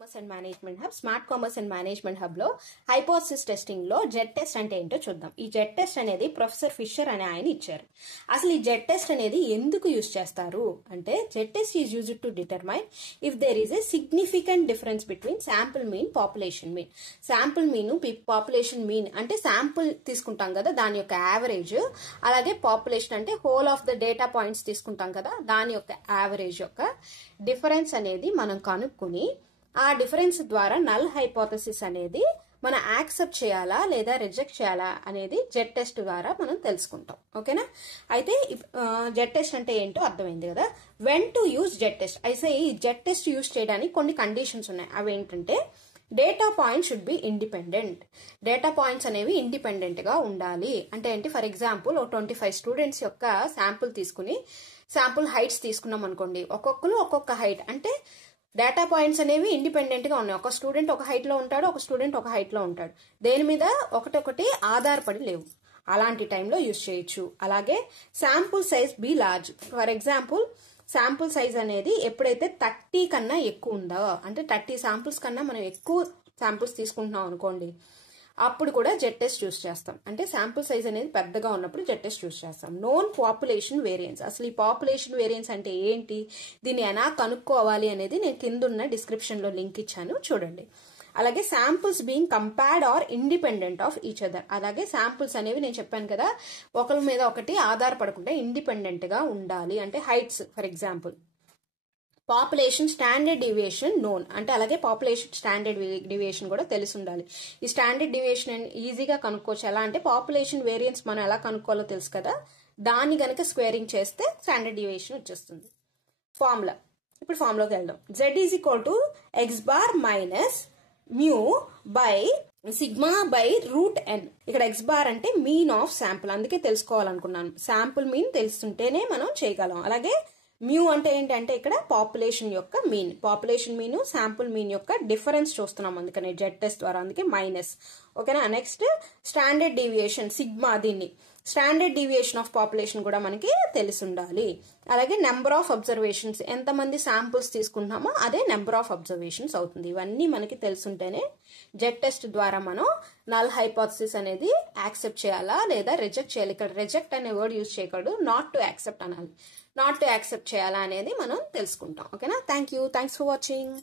Commerce and management hub smart commerce and management hub లో hypothesis testing లో Z test అంటే ఏంటో చూద్దాం. ఈ జెడ్ టెస్ట్ అనేది ప్రొఫెసర్ ఫిషర్ అనే ఆయన ఇచ్చారు. అసలు ఈ జెడ్ టెస్ట్ అనేది ఎందుకు యూజ్ చేస్తారు అంటే Z test is used to determine if there is a significant difference between sample mean population mean. Sample mean population mean అంటే శాంపుల్ తీసుకుంటాం కదా దాని యొక్క యావరేజ్, అలాగే పాపులేషన్ అంటే whole of the data points తీసుకుంటాం కదా దాని యొక్క యావరేజ్ యొక్క డిఫరెన్స్ అనేది మనం కనుక్కుని ఆ డిఫరెన్స్ ద్వారా నల్ హైపోథసిస్ అనేది మనం యాక్సెప్ట్ చేయాలా లేదా రిజెక్ట్ చేయాలా అనేది జెడ్ టెస్ట్ ద్వారా మనం తెలుసుకుంటాం. ఓకేనా? అయితే జెడ్ టెస్ట్ అంటే ఏంటో అర్థమైంది కదా. When to use Z test అయితే ఈ జెడ్ టెస్ట్ యూజ్ చేయడానికి కొన్ని కండిషన్స్ ఉన్నాయి. అవి ఏంటంటే data point should be independent. Data points అనేవి ఇండిపెండెంట్ గా ఉండాలి. అంటే ఏంటి, ఫర్ ఎగ్జాంపుల్ 25 స్టూడెంట్స్ యొక్క శాంపుల్ తీసుకుని శాంపుల్ హైట్స్ తీసుకున్నాం అనుకోండి, ఒక్కొక్కరు ఒక్కొక్క హైట్ అంటే డేటా పాయింట్స్ అనేవి ఇండిపెండెంట్ గా ఉన్నాయి. ఒక స్టూడెంట్ ఒక హైట్ లో ఉంటాడు, ఒక స్టూడెంట్ ఒక హైట్ లో ఉంటాడు. దేని మీద ఒకటొకటి ఆధారపడి లేవు. అలాంటి టైంలో యూజ్ చేయొచ్చు. అలాగే sample size be large. For example sample size అనేది ఎప్పుడైతే 30 కన్నా ఎక్కువ ఉందో అంటే 30 శాంపుల్స్ కన్నా మనం ఎక్కువ శాంపుల్స్ తీసుకుంటున్నాం అనుకోండి, అప్పుడు కూడా జెడ్ టెస్ట్ యూజ్ చేస్తాం. అంటే శాంపుల్ సైజ్ అనేది పెద్దగా ఉన్నప్పుడు జెడ్ టెస్ట్ యూజ్ చేస్తాం. Known population variance. అసలు ఈ పాపులేషన్ వేరియన్స్ అంటే ఏంటి, దీన్ని ఎలా కనుక్కోవాలి అనేది నేను కింద ఉన్న డిస్క్రిప్షన్ లో లింక్ ఇచ్చాను, చూడండి. అలాగే samples being compared are independent of each other. అలాగే శాంపుల్స్ అనేవి నేను చెప్పాను కదా ఒకరి మీద ఒకటి ఆధారపడకుండా ఇండిపెండెంట్ గా ఉండాలి. అంటే heights for example. Population standard deviation known అంటే అలాగే పాపులేషన్ స్టాండర్డ్ డివియేషన్ కూడా తెలిసి ఉండాలి. ఈ స్టాండర్డ్ డివియేషన్ ఈజీగా కనుక్కోవచ్చు. ఎలా అంటే పాపులేషన్ వేరియన్స్ మనం ఎలా కనుక్కోవాలో తెలుసు కదా, దాన్ని గనక స్క్వేరింగ్ చేస్తే స్టాండర్డ్ డివియేషన్ వచ్చేస్తుంది. ఫార్ములా, ఇప్పుడు ఫార్ములాకి వెళ్దాం. Z is equal to X bar minus mu by sigma by root N. ఇక్కడ ఎక్స్ బార్ అంటే మీన్ ఆఫ్ శాంపుల్, అందుకే తెలుసుకోవాలనుకున్నాను. శాంపుల్ మీన్ తెలుస్తుంటేనే మనం చేయగలం. అలాగే మ్యూ అంటే ఏంటంటే ఇక్కడ పాపులేషన్ యొక్క mean. Population mean sample mean యొక్క డిఫరెన్స్ చూస్తున్నాం అందుకనే జెడ్ టెస్ట్ ద్వారా, అందుకే మైనస్. ఓకేనా? నెక్స్ట్ స్టాండర్డ్ డీవియేషన్ సిగ్మా, దీన్ని స్టాండర్డ్ డీవియేషన్ ఆఫ్ పాపులేషన్ కూడా మనకి తెలిసి ఉండాలి. అలాగే నెంబర్ ఆఫ్ అబ్జర్వేషన్స్, ఎంతమంది శాంపుల్స్ తీసుకుంటున్నామో అదే నెంబర్ ఆఫ్ అబ్జర్వేషన్స్ అవుతుంది. ఇవన్నీ మనకి తెలుసుంటేనే జెడ్ టెస్ట్ ద్వారా మనం నల్ హైపోథసిస్ అనేది యాక్సెప్ట్ చేయాలా లేదా రిజెక్ట్ చేయాలి. ఇక్కడ రిజెక్ట్ అనే వర్డ్ యూజ్ చేయకూడదు, నాట్ టు యాక్సెప్ట్ అనాలి. నాట్ టు యాక్సెప్ట్ చేయాలా అనేది మనం తెలుసుకుంటాం. ఓకేనా? Thank you. Thanks for watching.